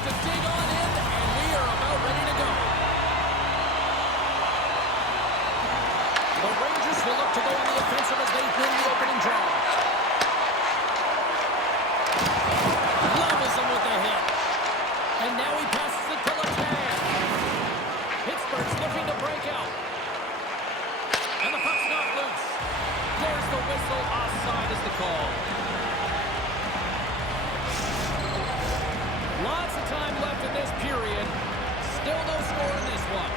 to dig on in, and we are about ready to go. The Rangers will look to go on the offensive as they win the opening draw. Levels him with the hit. And now he passes it to Latan. Pittsburgh's looking to break out. And the puck's not loose. There's the whistle. Offside is the call. Lots of time left in this period. Still no score in this one.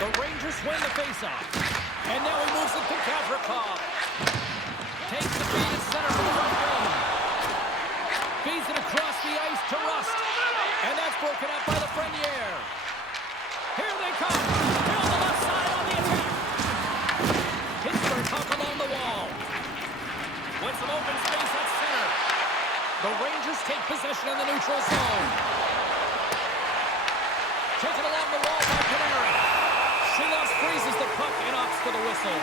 The Rangers win the faceoff. And now he moves it to Gavrikov. Takes the feed at center for the right wing. Feeds it across the ice to Rust. And that's broken up by the Lafreniere. Here they come. Here on the left side on the attack. Pittsburgh tuck along the wall. With some open space at center. The Rangers take possession in the neutral zone. Taken along the wall by Panarin. Shiloff freezes the puck and opts for the whistle.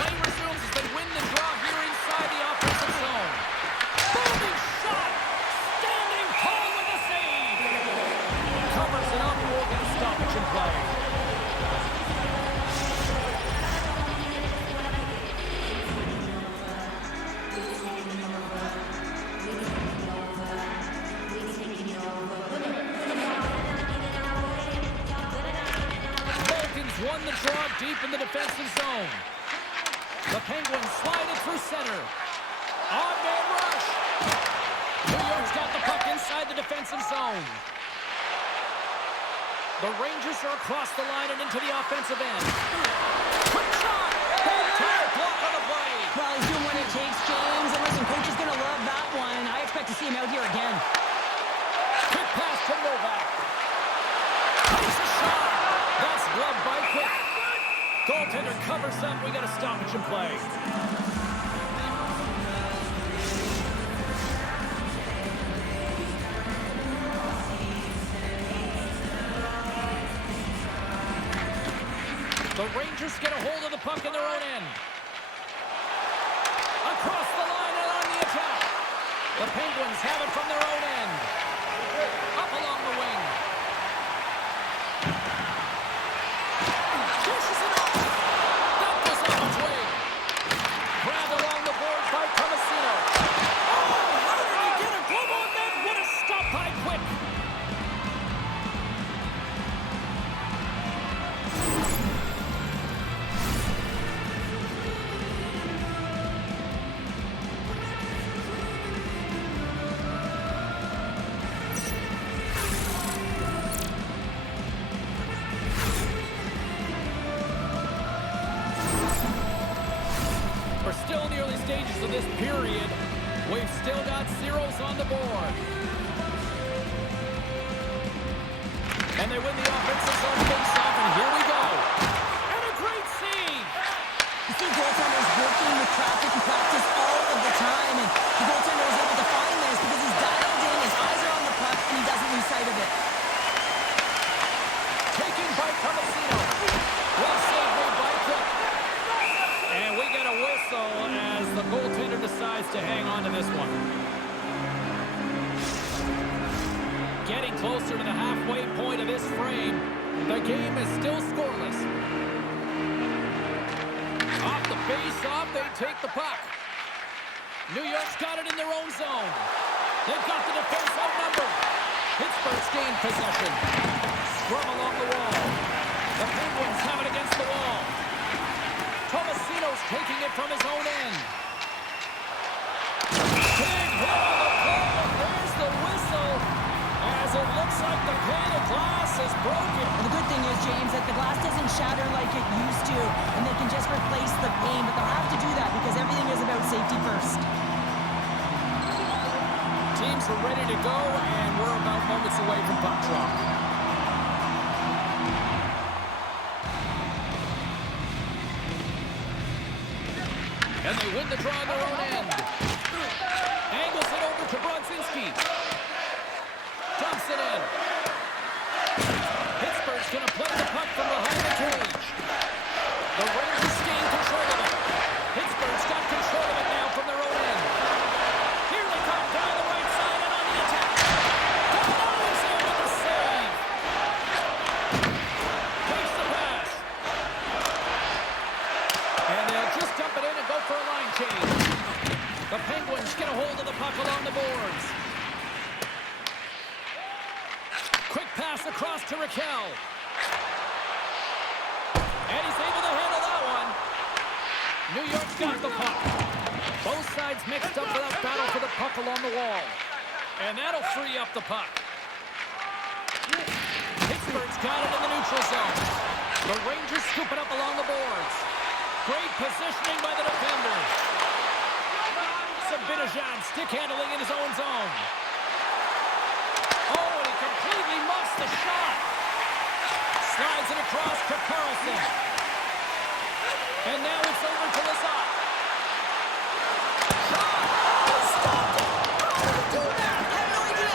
Play resumes as they win the draw here inside the offensive zone. Booming shot! Standing tall with the save! Covers it up, we'll get a stoppage in play. Won the draw deep in the defensive zone. The Penguins slide it through center. On-man rush. New York's got the puck inside the defensive zone. The Rangers are across the line and into the offensive end. Quick shot. Tired block on the play. Well, he's doing what it takes, James. And listen, coach is going to love that one. I expect to see him out here again. Quick pass to Novak. Takes a shot. That's gloved by Quick. Goaltender covers up. We got a stoppage in play. The Rangers get a hold of the puck in their own end. Across the line and on the attack. The Penguins have it from their own end. Up along the wing. Pushes it off. That goes off its wing. Grabbed along the boards by Tomasino. Oh, how did he get a glove on that? What a stop by Quick. We're still in the early stages of this period. We've still got zeros on the board. And they win the offensive zone face-off, and here we go. And a great save! You see goaltenders working with traffic and practice all of the time, and the goaltender is able to find this because he's dialed in, his eyes are on the puck, and he doesn't lose sight of it. Taken by Tomasino. Well saved made by Cook. And we get a whistle as the goaltender decides to hang on to this one. Getting closer to the halfway point of this frame. The game is still scoreless. Off the face-off, they take the puck. New York's got it in their own zone. They've got the defense outnumbered. Pittsburgh's gained possession. Scrum along the wall. The Penguins have it against the wall. Tomasino's taking it from his own end. Big hit on the play, and there's the whistle. As it looks like the pane of glass is broken. And the good thing is, James, that the glass doesn't shatter like it used to, and they can just replace the pane, but they'll have to do that because everything is about safety first. Teams are ready to go, and we're about moments away from puck drop. And they win the draw on their own end. Angles it over to Brodzinski. pass across to Raquel. And he's able to handle that one. New York's got the puck. Both sides mixed up for that battle for the puck along the wall. And that'll free up the puck. Pittsburgh's got it in the neutral zone. The Rangers scoop it up along the boards. Great positioning by the defender. Sabinajan stick handling in his own zone. Oh, and he completely muffs the shot. Slides it across to Carlson. And now it's over to Lazat.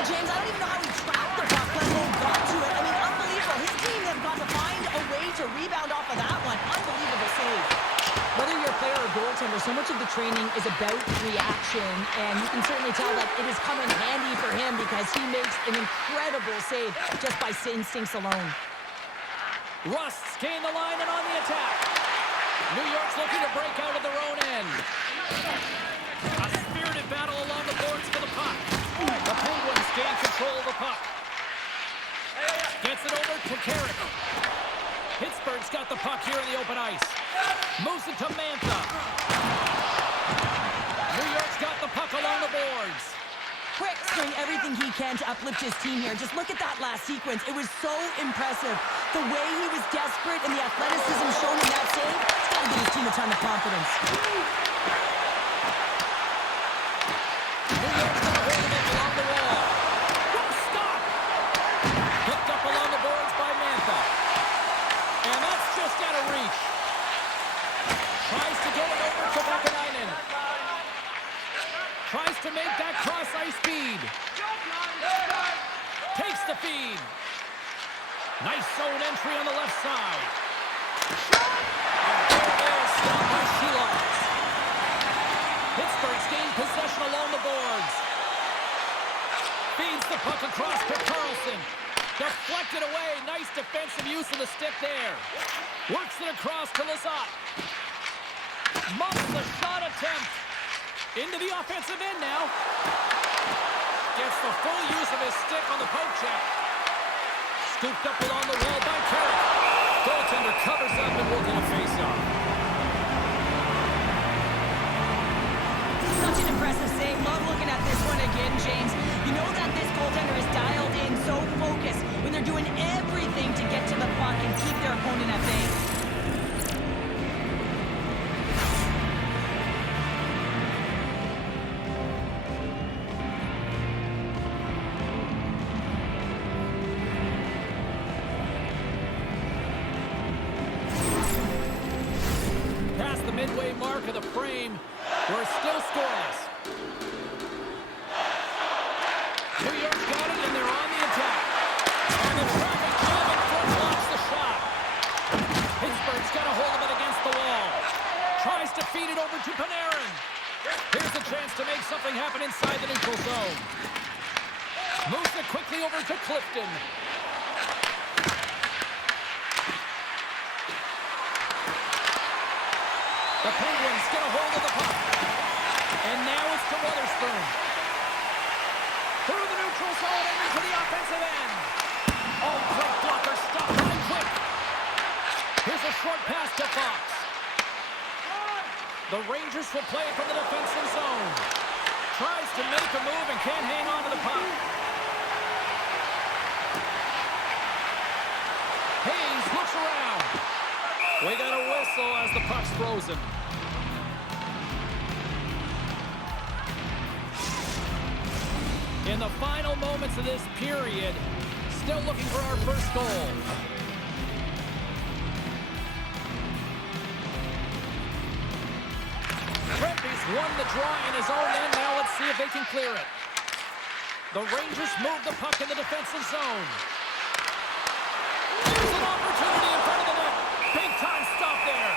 James, I don't even know how he trapped the puck, let alone got to it. I mean, unbelievable. His team have got to find a way to rebound off of that one. Unbelievable save. Whether you're a player or goaltender, so much of the training is about reaction, and you can certainly tell that it has come in handy for him because he makes an incredible save just by instincts alone. Rust's gained the line and on the attack. New York's looking to break out of their own end. A spirited battle along the boards for the puck. The Penguins gain control of the puck. Gets it over to Carrick. Pittsburgh's got the puck here in the open ice. Moves it to Mantha. New York's got the puck along the boards. Quick doing everything he can to uplift his team here. Just look at that last sequence. It was so impressive. The way he was desperate and the athleticism shown in that save, it's got to give his team a ton of confidence. New York's got a hold of it along the wall. What a stop! Picked up along the boards by Mantha. And that's just out of reach. Tries to get it over to Vakanainen. Tries to make that cross-ice feed. Takes the feed. Nice zone entry on the left side. And there it is, stopped by Sheelox. Pittsburgh's gained possession along the boards. Feeds the puck across to Carlson. Deflected away. Nice defensive use of the stick there. Works it across to Lazat. Muffs the shot attempt. Into the offensive end now. Gets the full use of his stick on the poke check. Scooped up along the wall by Carrick. Goaltender covers up and will get a face-off. Such an impressive save. Love looking at this one again, James. You know that this goaltender is dialed in, so focused when they're doing everything to get to the puck and keep their opponent at bay. Past the midway mark of the frame, we're still scoreless. New York's got it, and they're on the attack. And the traffic jam in front blocks the shot. Pittsburgh's got a hold of it against the wall. Tries to feed it over to Panarin. Here's a chance to make something happen inside the neutral zone. Moves it quickly over to Clifton. The Penguins get a hold of the puck. And now it's to Weatherspoon. Through the neutral zone and into the offensive end. Oh, great blocker. Stop running quick. Here's a short pass to Fox. The Rangers will play it from the defensive zone. Tries to make a move and can't hang on to the puck. Hayes looks around. We got a whistle as the puck's frozen. In the final moments of this period, still looking for our first goal. Rempe's won the draw in his own end. Now let's see if they can clear it. The Rangers move the puck in the defensive zone. There's an opportunity in front of the net. Big time stop there.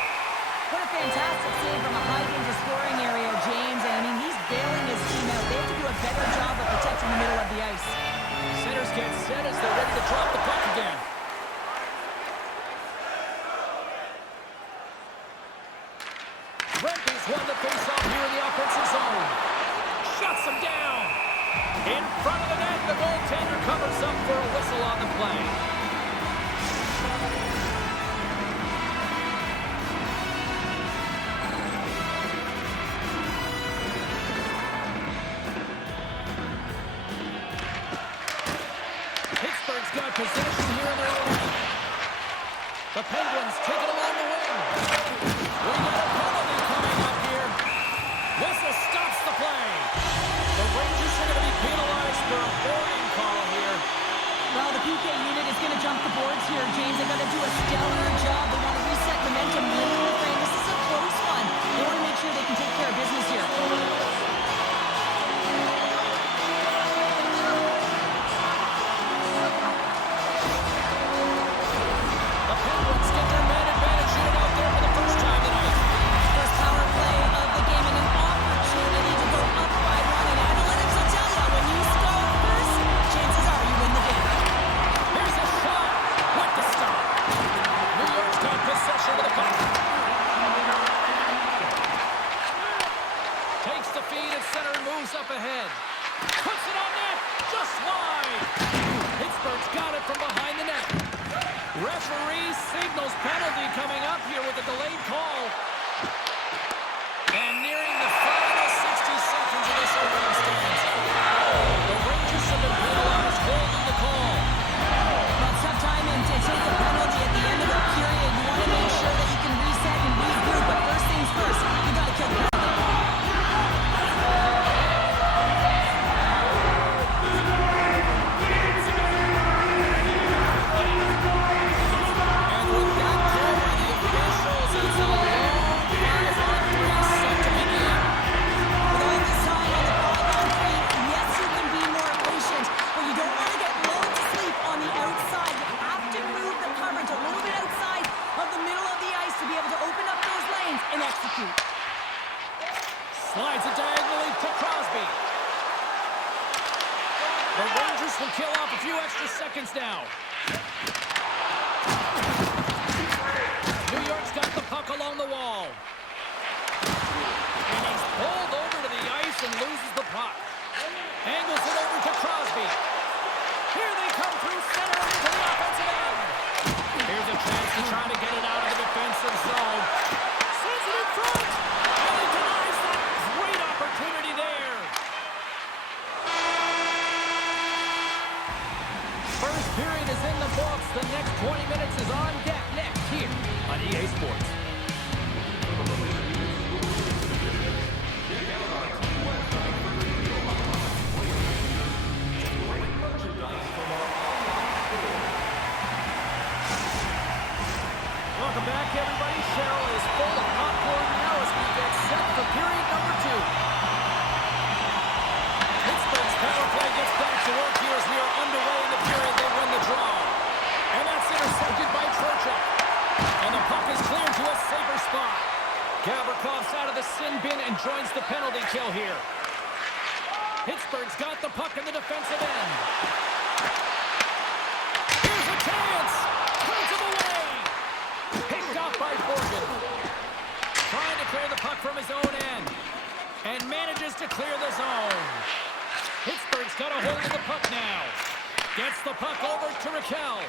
What a fantastic save from a high-danger scoring area, James. And I mean, he's bailing his team out. They have to do a better job of protecting the middle of the ice. Centers get set as they're ready to drop the puck again. Rempe's won the face-off here in the offensive zone. Shuts him down. In front of the net, the goaltender covers up for a whistle. whistle on the play. Pittsburgh's got possession here in their own end. The Penguins take it along the wing. We got a penalty coming up here. Whistle stops the play. The Rangers are going to be penalized for a boarding call here. Well, the PK unit is going to jump the boards here, James. They've got to do a stellar job. They want to reset momentum late in the frame. This is a close one. They want to make sure they can take care of business here. The Penguins get their man advantage unit out there for the first time tonight. First power play of the game and an opportunity to go up by one. And analytics will tell you, when you score first, chances are you win the game. Here's a shot with the stop. New York's got possession of the puck. Takes the feed at center and moves up ahead. Puts it on net, just wide. Pittsburgh's got it from behind the net. Referee signals penalty coming up here with a delayed call. And nearing the final 60 seconds of this opening stanza. The Rangers have been penalized holding the call. Well, it's tough timing to take a penalty at the end of the period. You want to make sure that you can reset and regroup. But first things first, you got to kill the penalty. And with that call by the officials, it's a long 5-on-3 set to begin. With all this time on the 5-on-3, yes, you can be more patient, but you don't want to get lulled to sleep on the outside. You have to move the coverage a little bit outside of the middle of the ice to be able to open up those lanes and execute. Slides it diagonally to Crosby. The Rangers will kill off a few extra seconds now. New York's got the puck along the wall. And he's pulled over to the ice and loses the puck. Angles it over to Crosby. Here they come through center into the offensive end. Here's a chance to try to get it out of the defensive zone. Sends it in front. And he denies that great opportunity there. First period is in the books. The next 20 minutes is on deck next here on EA Sports. Welcome back, everybody. Cheryl is full of popcorn now as we get set for period number 2. Pittsburgh's power play gets back to work here as we are underway in the period. They win the draw. And that's intercepted by Trocheck. And the puck is cleared to a safer spot. Gavrikoff's out of the sin bin and joins the penalty kill here. Pittsburgh's got the puck in the defensive end. Here's a chance. Pulls him away. Picked off by Borgen. Trying to clear the puck from his own end. And manages to clear the zone. Pittsburgh's got a hold of the puck now. Gets the puck over to Raquel.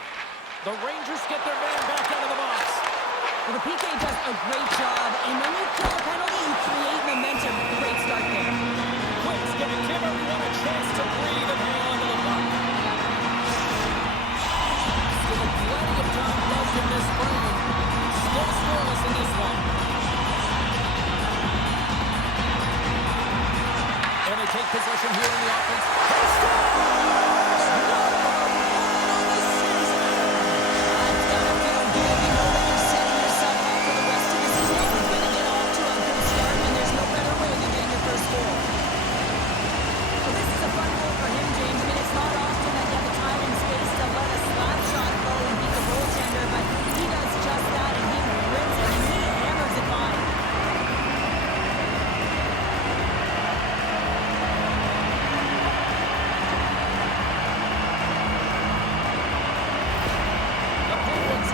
The Rangers get their man back out of the box. Well, the PK does a great job, and when you kill a penalty, you create momentum. Great start there. Quick's going to give everyone a chance to breathe and hang on to the puck. Still plenty of time left in this frame. Still scoreless in this one. And they take possession here in the offense. They score!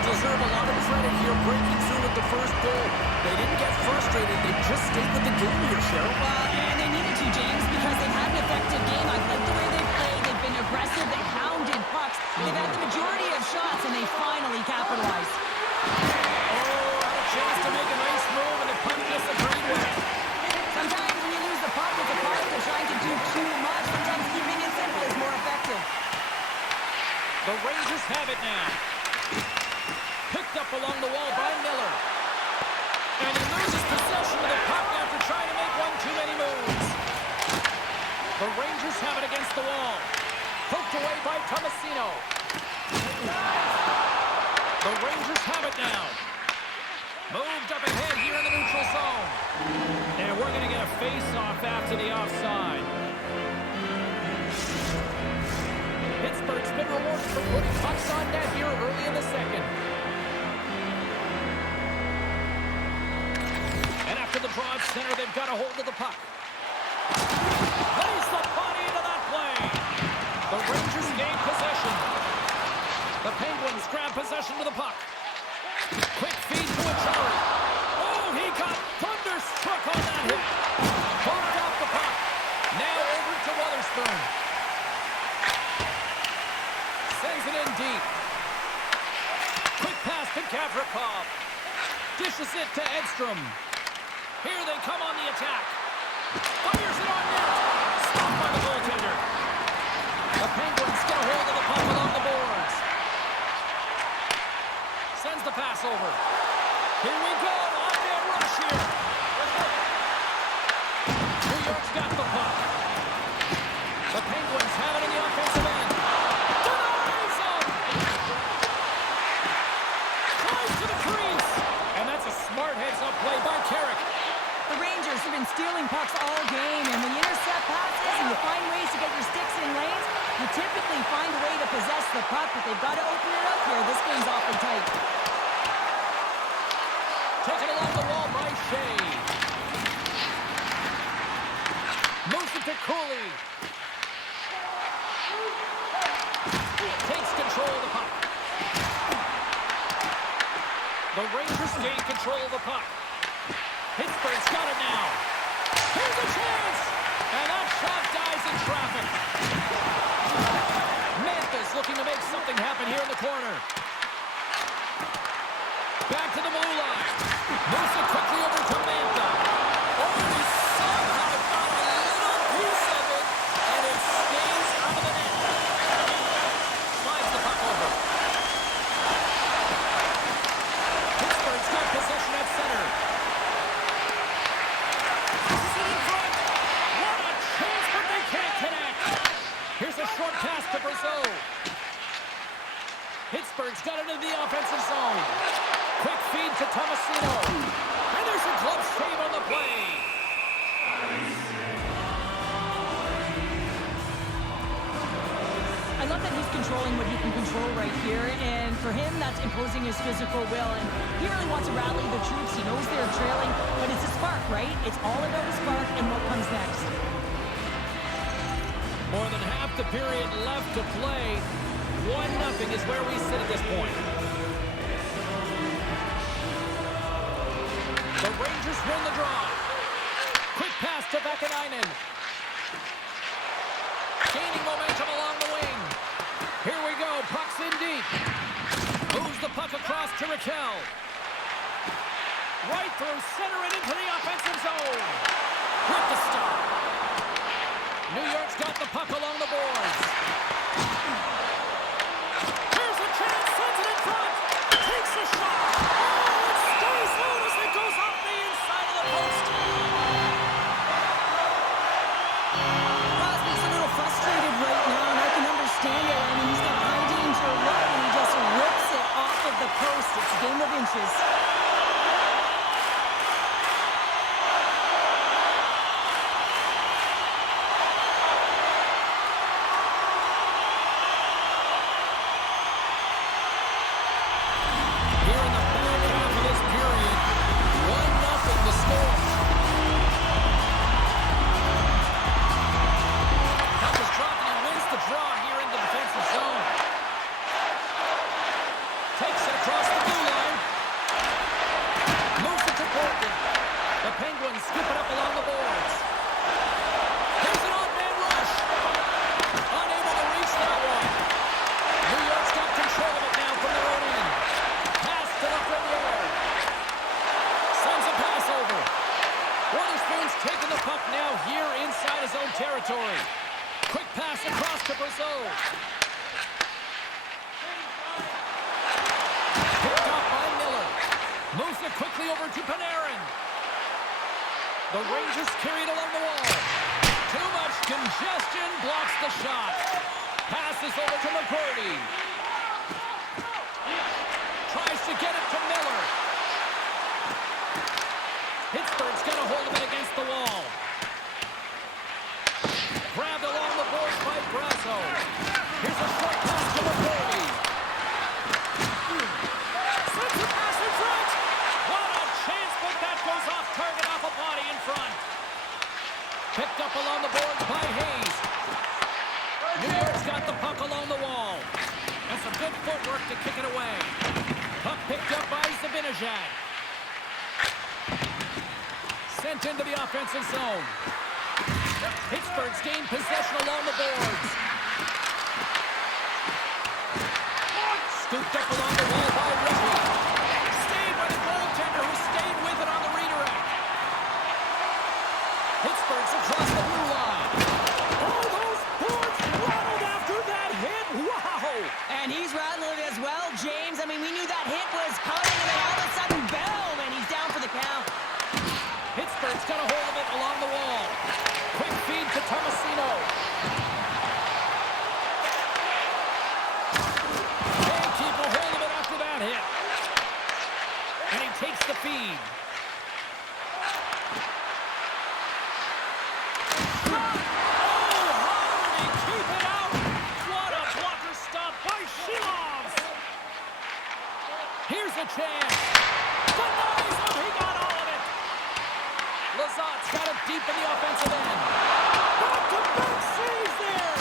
Deserve a lot of credit here breaking through with the first goal. They didn't get frustrated. They just stayed with the game here, Cheryl. Well, and they needed to, James, because they've had an effective game. I like the way they played. They've been aggressive. They hounded pucks. attacks. They've had the majority of shots, and they finally capitalize. Oh, had a chance to make a nice move, and the puck disagreed with it. Sometimes when you lose the puck with the puck, they're trying to do too much. Sometimes keeping it simple is more effective. The Rangers have it now. Picked up along the wall by Miller. And he loses possession of the puck after trying to make one too many moves. The Rangers have it against the wall. Poked away by Tomasino. The Rangers have it now. Moved up ahead here in the neutral zone. And we're going to get a face-off after the offside. Pittsburgh's been rewarded for putting pucks on net here early in the second. And after the draw at center, they've got a hold of the puck. Lays the body into that play. The Rangers gain possession. The Penguins grab possession of the puck. Quick feed to Achari. Oh, he got thunderstruck on that hit. Bumped off the puck. Now over to Weatherspoon. Sends it in deep. Quick pass to Gavrikov. Dishes it to Edstrom. Here they come on the attack. Fires it on net. Stopped by the goaltender. The Penguins get a hold of the puck along the boards. Sends the pass over. Here we go. On-man rush here. New York's got the puck. The Penguins have it in the offensive end. Denies him. Tries to the crease. And that's a smart heads-up play by Carrick. The Rangers have been stealing pucks all game, and when you intercept passes and you find ways to get your sticks in lanes, you typically find a way to possess the puck, but they've got to open it up here. This game's awfully tight. Taken along the wall by Shea. Moves it to Cooley. Takes control of the puck. The Rangers gain control of the puck. Pittsburgh's got it now. Here's a chance! And that shot dies in traffic. Mantha's looking to make something happen here in the corner. Back to the blue line. Moves it quickly over to Mantha. Oh, he somehow got a little piece of it, and it stays out of the net. Slides the puck over. Pittsburgh's got possession at center. Short pass to Brazeau. Pittsburgh's got it into the offensive zone. Quick feed to Tomasino. And there's a glove save on the play. I love that he's controlling what he can control right here, and for him, that's imposing his physical will, and he really wants to rally the troops. He knows they're trailing, but it's a spark, right? It's all about a spark and what comes next. More than half the period left to play. 1-0 is where we sit at this point. The Rangers win the draw. Quick pass to Vakanainen. Gaining momentum along the wing. Here we go. Puck's in deep. Moves the puck across to Raquel. Right through center and into the offensive zone. With the stop. New York's got the puck along the boards. Here's a chance, sends it in front. Takes a shot. Oh, it stays out as it goes off the inside of the post. Crosby's a little frustrated right now, and I can understand it. I mean, he's got high danger look, and he just rips it off of the post. It's a game of inches. quickly over to Panarin. The Rangers carried along the wall. Too much congestion blocks the shot. Passes over to McCurdy. Tries to get it to Miller. Pittsburgh's got a hold of it against the wall. Grabbed along the boards by Brasso. Here's a short pass to McCurdy. Slips a pass in front. What a chance, but that goes off target off a body in front. Picked up along the boards by Hayes. New York's got the puck along the wall. And some good footwork to kick it away. Puck picked up by Zibanejad. Sent into the offensive zone. Pittsburgh's gained possession along the boards. Scooped up along the wall by Ricky. Stayed by the goaltender who stayed with it on the redirect. Pittsburgh's across the blue line. Oh, those boards rattled after that hit. Wow! And he's rattling as well, James. I mean, we knew that hit was coming, and then all of a sudden, boom, and he's down for the count. Pittsburgh's got a hold of it along the wall. Quick feed to Tomasino. Can't keep a hold of it after that hit. And he takes the feed. Shot! Oh, how did he keep it out? What a blocker stop by Shilov. Here's a chance. Denies him. He got all of it. Lazat's got it deep in the offensive end. Back-to-back saves there.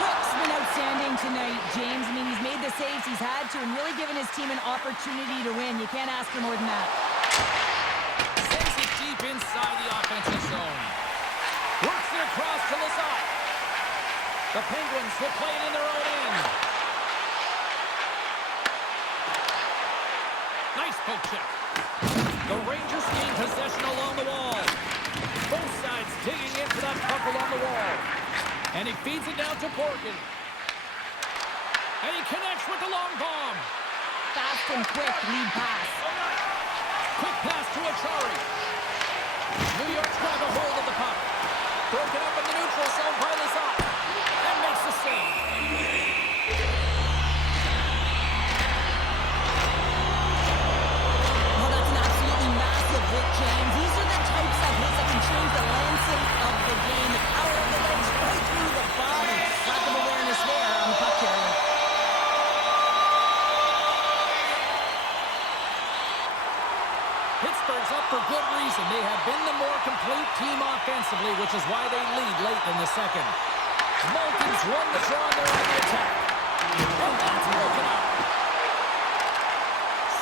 Cook's been outstanding tonight, James. I mean, he's made the saves he's had to and really given his team an opportunity to win. You can't ask for more than that. Sends it deep inside the offensive zone. Works it across to Lazat. The Penguins will play it in their own end. Nice poke check. The Rangers gain possession along the wall. Both sides digging into that puck along the wall. And he feeds it down to Borgen. And he connects with the long bomb. Fast and quick lead pass. Quick pass to Achari. New York's got a hold of the puck. Broken up in the neutral zone by Lazat. And makes the save. Well, that's an absolutely massive hit, James. These are the types of hits that can change the landscape of the game. The power of the legs right through the body. Lack of awareness there on the puck carrier. Pittsburgh's up for good reason. They have been the more complete team offensively, which is why they lead late in the second. Malkin's won the draw there on the attack. And that's broken up.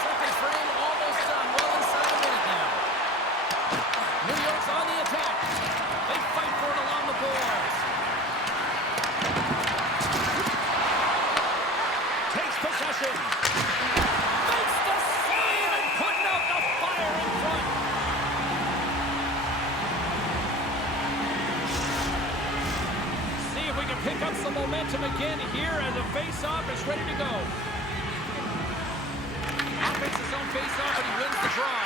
Second frame almost done. Well inside a minute now. New York's on the attack. They fight for it along the boards. Takes possession. Makes the save and putting out the fire in front. See if we can pick up some momentum again here as the face-off is ready to go. Offense's own face-off and he wins the draw.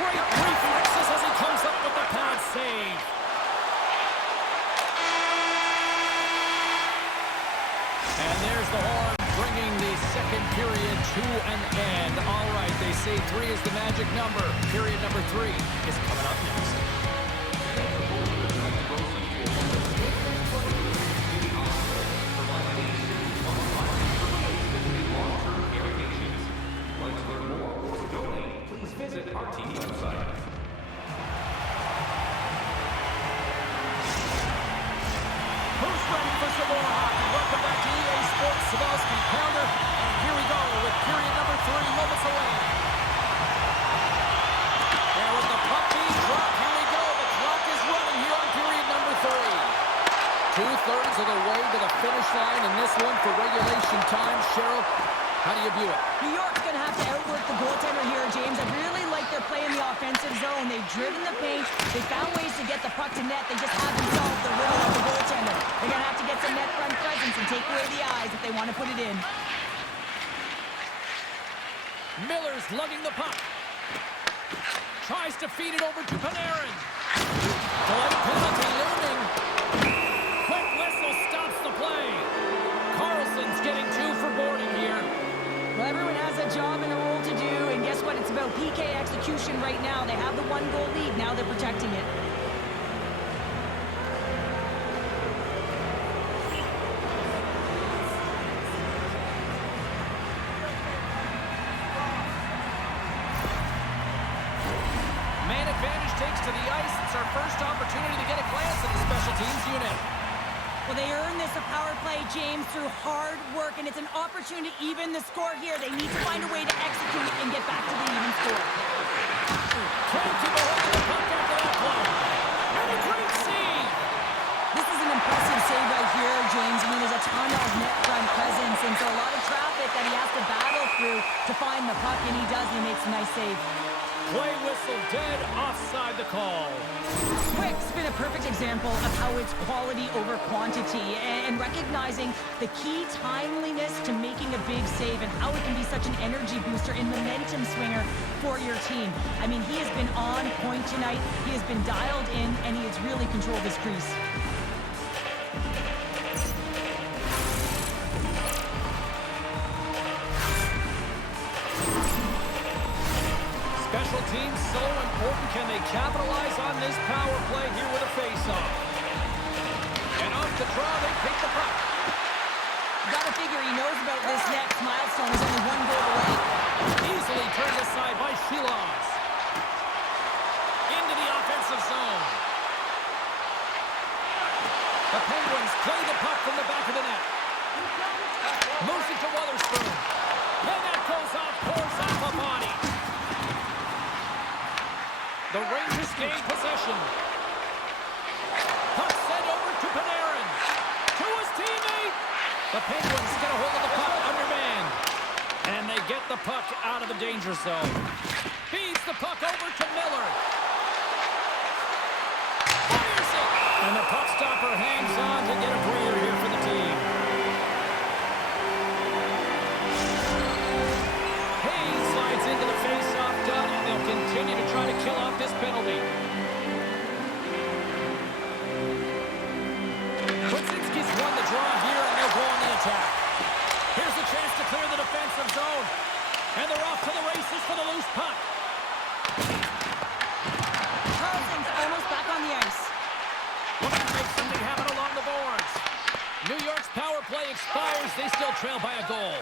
Great reflexes as he comes up with the pad save. And there's the horn, bringing the second period to an end. All right, they say 3 is the magic number. Period number 3 is coming up next. Please visit our team website. Who's ready for some more hockey? Welcome back to EA Sports. Savelsky, Pounder, and here we go with period number 3 moments away. And with the puck being dropped, here we go. The clock is running here on period number 3. 2/3 of the way to the finish line in this one for regulation time. Cheryl, how do you view it? New York's going to have to outwork the goaltender here, James. I really like their play in the offensive zone. They've driven the paint. They found ways to get the puck to net. They just haven't solved the riddle of the goaltender. They're going to have to get some net front presence and take away the eyes if they want to put it in. Miller's lugging the puck. Tries to feed it over to Panarin. Delay penalty looming. Quick whistle stops the play. Carlson's getting 2 for boarding here. Well, everyone has a job and a role to do, and guess what? It's about PK execution right now. They have the 1-goal lead. Now they're protecting it. Man advantage takes to the ice. It's our first opportunity to get a glance at the special teams unit. Well, they earned this a power play, James, through hard work, and it's an opportunity to even the score here. They need to find a way to execute and get back to the even score. Can't keep a hold of the puck after that play. And a great save. This is an impressive save right here, James. I mean, there's a ton of net front presence, and so a lot of traffic that he has to battle through to find the puck, and he does, and he makes a nice save. Play whistle dead, offside the call. Quick's been a perfect example of how it's quality over quantity and recognizing the key timeliness to making a big save and how it can be such an energy booster and momentum swinger for your team. I mean, he has been on point tonight. He has been dialed in, and he has really controlled his crease. Special teams so important. Can they capitalize on this power play here with a face-off? And off the draw, they pick the puck. You gotta figure he knows about this next milestone. He's only 1 goal away. Easily turned aside by Shilas. Into the offensive zone. The Penguins play the puck from the back of the net. Moves it to Weatherspoon. And that goes off, pours off a body. The Rangers gain possession. Puck sent over to Panarin. To his teammate. The Penguins get a hold of the puck undermanned. And they get the puck out of the danger zone. Feeds the puck over to Miller. Fires it. And the puck stopper hangs on to get a breather here for the team. Hayes slides into the face-off done, and they'll continue to try to kill off this penalty. Kutsinski's won the draw here, and they'll go on the attack. Here's a chance to clear the defensive zone. And they're off to the races for the loose puck. Carlson's almost back on the ice. Looking to make something happen along the boards. New York's power play expires. They still trail by a goal.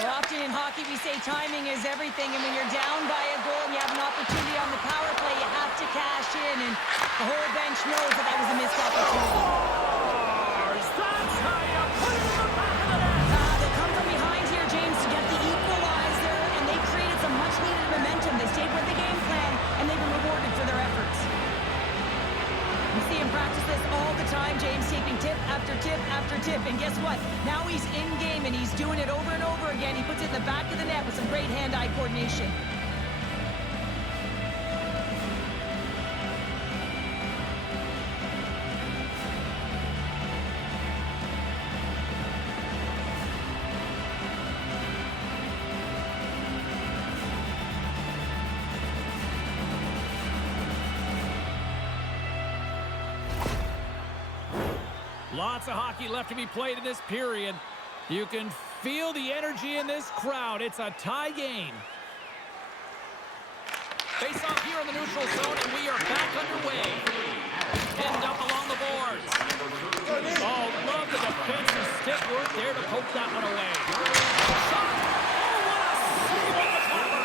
Well, often in hockey we say timing is everything, and when you're down by a goal and you have an opportunity on the power play, you have to cash in, and the whole bench knows that that was a missed opportunity. That's how you put it in the back of the net. They come from behind here, James, to get the equalizer, and they created some much-needed momentum. They stayed with the game plan, and they've been rewarded for their efforts. You see him practice this all the time, James, taking tip after tip after tip. And guess what? Now he's in game, and he's doing it over and over again. He puts it in the back of the net with some great hand-eye coordination. Lots of hockey left to be played in this period. You can feel the energy in this crowd. It's a tie game. Face off here in the neutral zone, and we are back underway. Pinned up along the boards. Oh, love the defensive stick work there to poke that one away. Shot! Oh, what a save on the cover!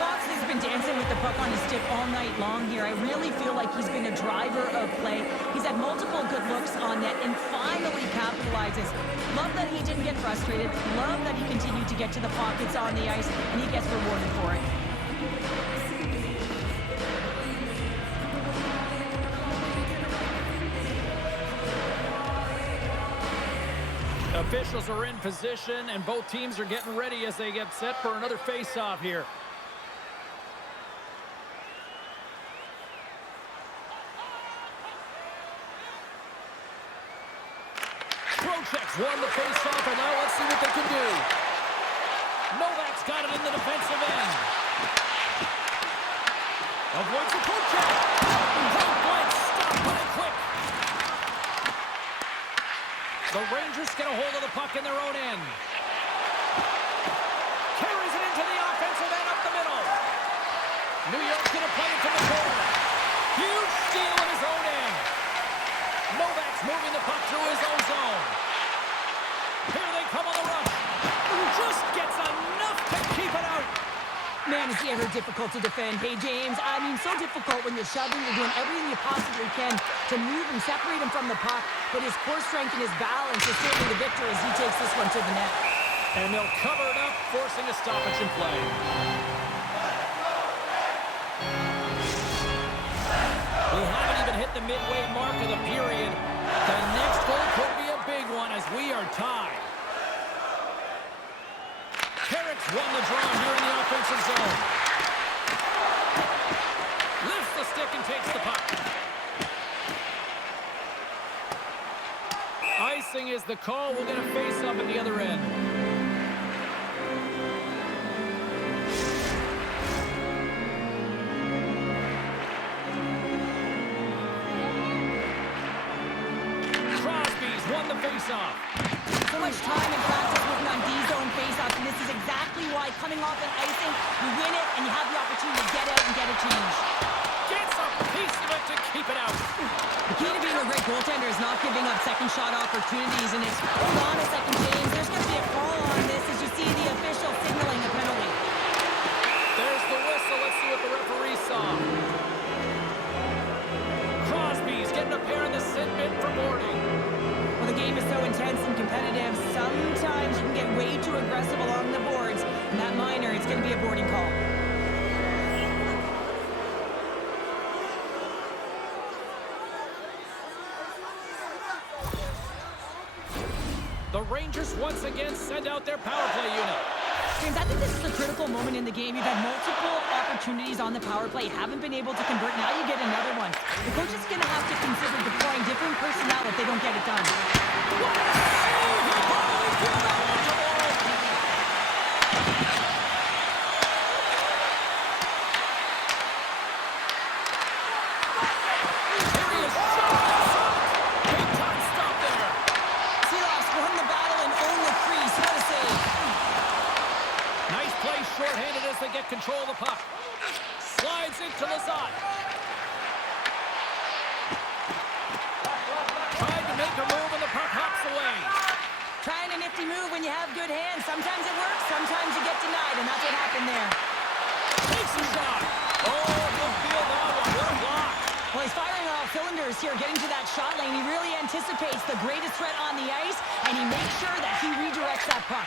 Fox has been dancing with the puck on his stick all night long here. I really feel like he's been a driver of play. He's had multiple good looks on net and finally capitalizes. Love that he didn't get frustrated. Love that he continued to get to the pockets on the ice, and he gets rewarded for it. Officials are in position, and both teams are getting ready as they get set for another face-off here. Trocheck's won the face-off, and now let's see what they can do. Novak's got it in the defensive end. Avoids the Trocheck. Point blank, stop pretty quick. The Rangers get a hold of the puck in their own end. Carries it into the offensive end up the middle. New York's going to play it to the corner. Huge steal in his own end. Novak's moving the puck through his own zone. Here they come on the rush. Just gets enough to keep it out. Man, is he ever difficult to defend. Hey, James, I mean, so difficult when you're shoving, you're doing everything you possibly can to move and separate him from the puck, but his core strength and his balance is certainly the victor as he takes this one to the net. And they'll cover it up, forcing a stoppage in play. We haven't even hit the midway mark of the period. The next goal could be a big one as we are tied. Carrick's won the draw here in the offensive zone. Lifts the stick and takes the puck. Icing is the call. We'll get a face-up at the other end. Crosby's won the face-off. So much time and practice working on D-zone face-offs, and this is exactly why coming off an icing, you win it, and you have the opportunity to get out and get a change. Gets a piece of it to keep it out. The key to being a great goaltender is not giving up second shot opportunities, and it's hold on a second, James. There's going to be a call on this as you see the official signaling the penalty. There's the whistle. Let's see what the referee saw. Crosby's getting a pair in the sin bin for boarding. Well, the game is so intense and competitive, sometimes you can get way too aggressive along the boards, and that minor, it's going to be a boarding call. The Rangers once again send out their power play unit. James, I think this is a critical moment in the game. You've had multiple opportunities on the power play, haven't been able to convert. Now you get another one. The coach is going to have to consider deploying different personnel if they don't get it done. What a save! He probably threw that one to Wall. Here he is, shot! Big time stop there. Seeloff's won the battle and own the crease. What a save. Nice play, shorthanded as they get control of the puck. Slides into Lazat. Tried to make a move and the puck hops away. Trying a nifty move when you have good hands. Sometimes it works, sometimes you get denied, and that's what happened there. Takes a shot. Oh, he'll feel that one. What a block. Well, he's firing on all cylinders here, getting to that shot lane. He really anticipates the greatest threat on the ice, and he makes sure that he redirects that puck.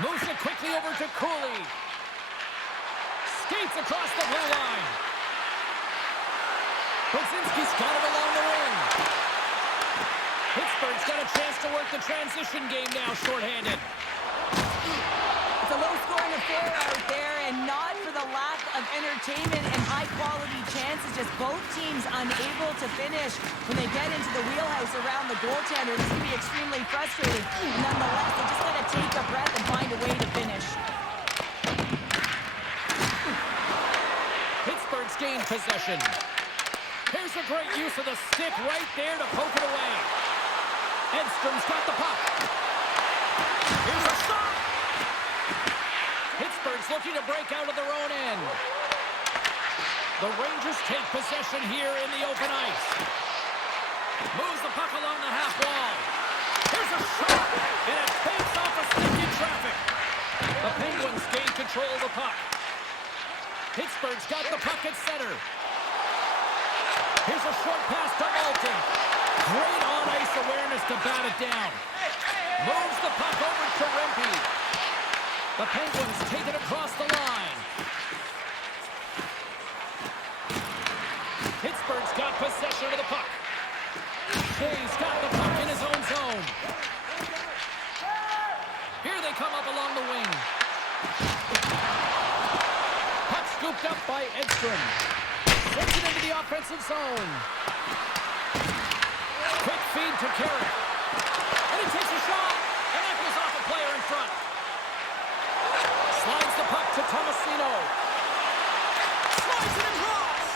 Moves it quickly over to Cooley. Skates across the blue line. Brzezinski's got it along the wing. Pittsburgh's got a chance to work the transition game now, shorthanded. It's a low-scoring affair out there, and not for the lack of entertainment and high-quality chances. Just both teams unable to finish when they get into the wheelhouse around the goaltender. This can be extremely frustrating. Nonetheless, they just got to take a breath and find a way to finish. Pittsburgh's gained possession. Here's a great use of the stick right there to poke it away. Edstrom's got the puck. Here's a shot. Pittsburgh's looking to break out of their own end. The Rangers take possession here in the open ice. Moves the puck along the half wall. Here's a shot, and it takes off a stick in traffic. The Penguins gain control of the puck. Pittsburgh's got the puck at center. Here's a short pass to Alton. Great on-ice awareness to bat it down. Moves the puck over to Rempe. The Penguins take it across the line. Pittsburgh's got possession of the puck. Shay's got the puck in his own zone. Here they come up along the wing. Puck scooped up by Edstrom. Sends it into the offensive zone. Quick feed to Carrick. And he takes a shot. And that goes off a player in front. Slides the puck to Tomasino. Slides it across.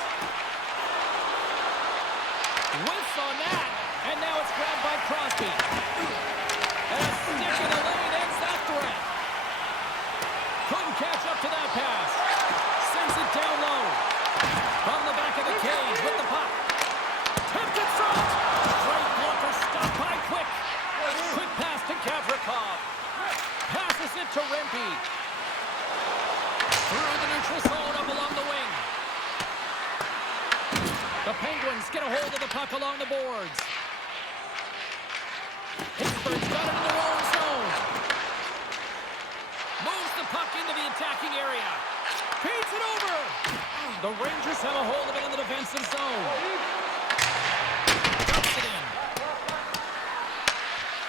Whiffs on that. And now it's grabbed by Crosby. And a stick in the lane ends that threat. Couldn't catch up to that pass. Sends it down low. From the back of the cage with the puck. Tipped in front. Great blocker stopped by Quick. Quick pass to Gavrikov. Passes it to Rempe. Through the neutral zone up along the wing. The Penguins get a hold of the puck along the boards. Pittsburgh's got it in their own zone. Moves the puck into the attacking area. Feeds it over. The Rangers have a hold of it in the defensive zone. Dumps it in.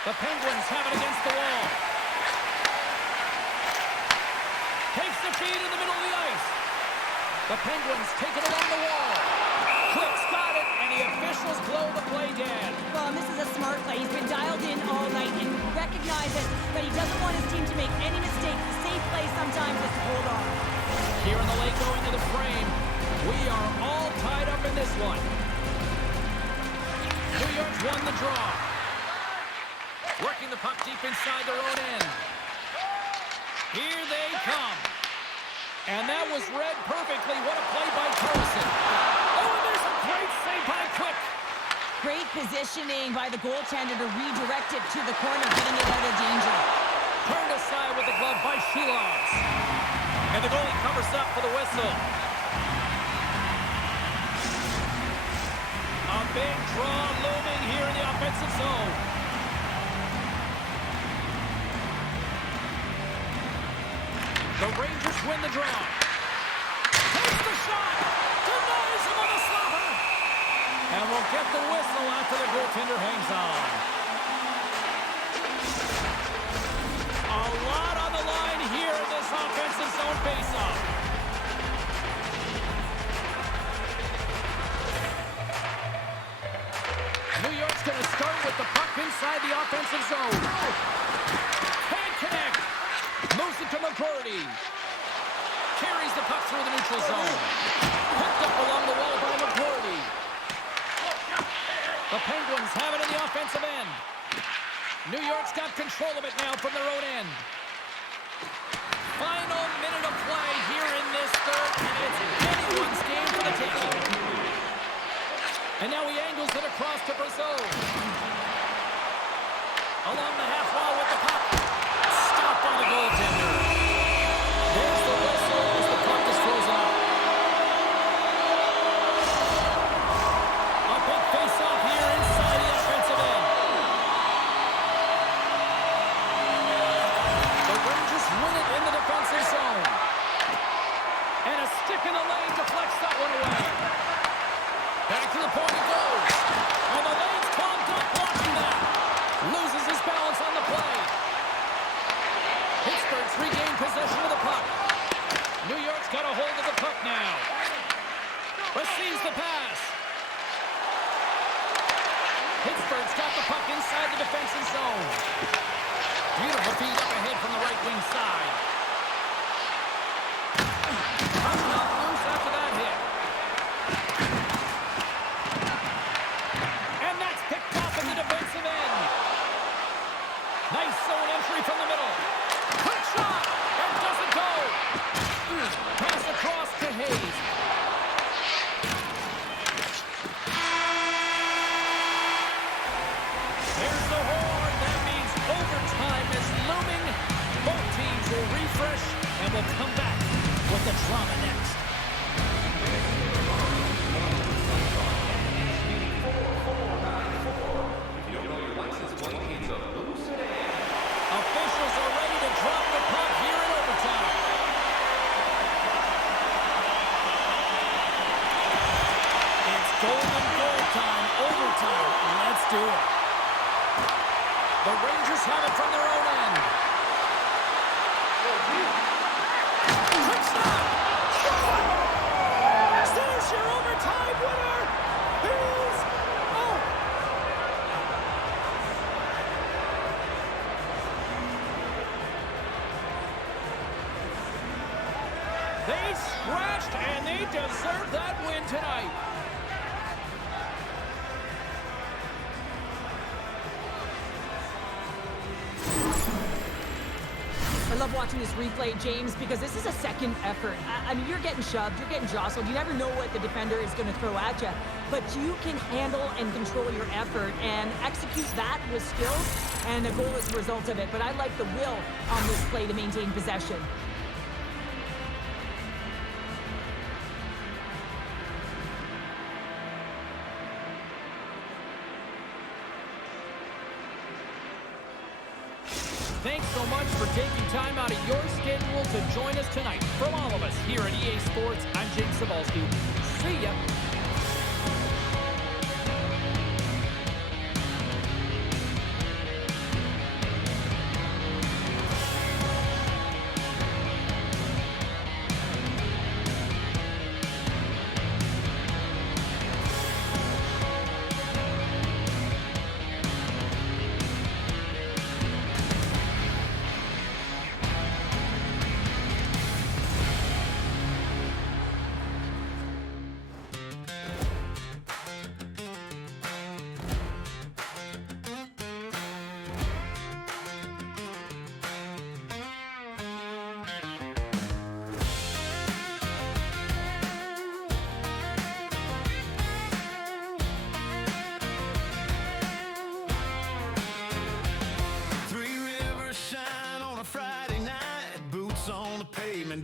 The Penguins have it against the wall. Takes the feed in the middle of the ice. The Penguins take it along the wall. Quick's got it, and the officials blow the play dead. Well, this is a smart play. He's been dialed in all night and recognizes that he doesn't want his team to make any mistakes. The safe play sometimes is to hold on. Here in the late going to the frame, we are all tied up in this one. New York's won the draw. Working the puck deep inside their own end. Here they come. And that was read perfectly. What a play by Carlson. Oh, and there's a great save by Quick. Great positioning by the goaltender to redirect it to the corner, getting it out of danger. Turned aside with the glove by Shilovs. And the goalie covers up for the whistle. A big draw looming here in the offensive zone. The Rangers win the draw. Takes the shot. Denies him on the slapper. And we'll get the whistle after the goaltender hangs on. A lot on the line here in this offensive zone faceoff. New York's going to start with the puck inside the offensive zone. Can't connect. Moves it to McCurdy. Carries the puck through the neutral zone. Picked up along the wall by McCurdy. The Penguins have it in the offensive end. New York's got control of it now from their own end. Final minute of play here in this third, and it's anyone's game for the taking. And now he angles it across to Brazeau. Along the half wall with the puck. Stopped by the goaltender. There's the whistle as the puck is frozen up. A big face-off here inside the offensive end. The Rangers win it in the defensive zone. And a stick in the lane deflects that one away. Back to the point it goes. And the lane's clogged up blocking that. Loses his balance on the play. Pittsburgh's regained possession of the puck. New York's got a hold of the puck now. Receives the pass. Pittsburgh's got the puck inside the defensive zone. Beautiful feed up ahead from the right wing side. Puck knocked loose after that hit. And that's picked off in the defensive end. Nice zone entry from the middle. Quick shot, and doesn't go. Pass across to Hayes. There's the horn. That means overtime is looming. Both teams will refresh and will come back with the drama next. Officials are ready to drop the puck here in overtime. It's golden goal time, overtime. Let's do it. The Rangers have it from their own end. Quick stop. There's your overtime winner. He's deserve that win tonight. I love watching this replay, James, because this is a second effort. I mean, you're getting shoved, you're getting jostled. You never know what the defender is going to throw at you, but you can handle and control your effort and execute that with skill, and a goal is the result of it. But I like the will on this play to maintain possession. Thanks so much for taking time out of your schedule to join us tonight. From all of us here at EA Sports, I'm Jake Sabalski. See ya.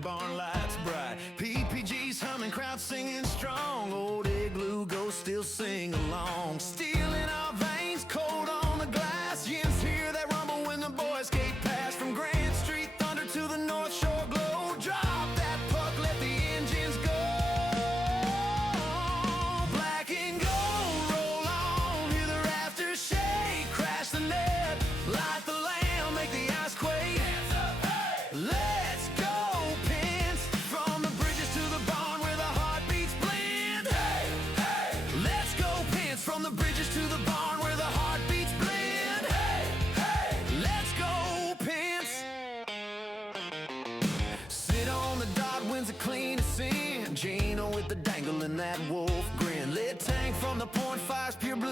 Barn lights bright, PPG's humming, crowd singing strong. Old Igloo go still sing along. Steel in our veins, cold on the glass. Yins hear that rumble when the boys skate past. From Grand Street Thunder to the North Shore Glow. Drop that puck, let the engines go. Black and gold, roll on. Hear the rafters shake, crash the net. Light the lamp, make the ice quake. Let's go. From the bridges to the barn where the heartbeats blend. Hey, hey, let's go, Pence. Sit on the dot, wins a clean sin. Gino with the dangle and that wolf grin. Lit tank from the .5's pure blood.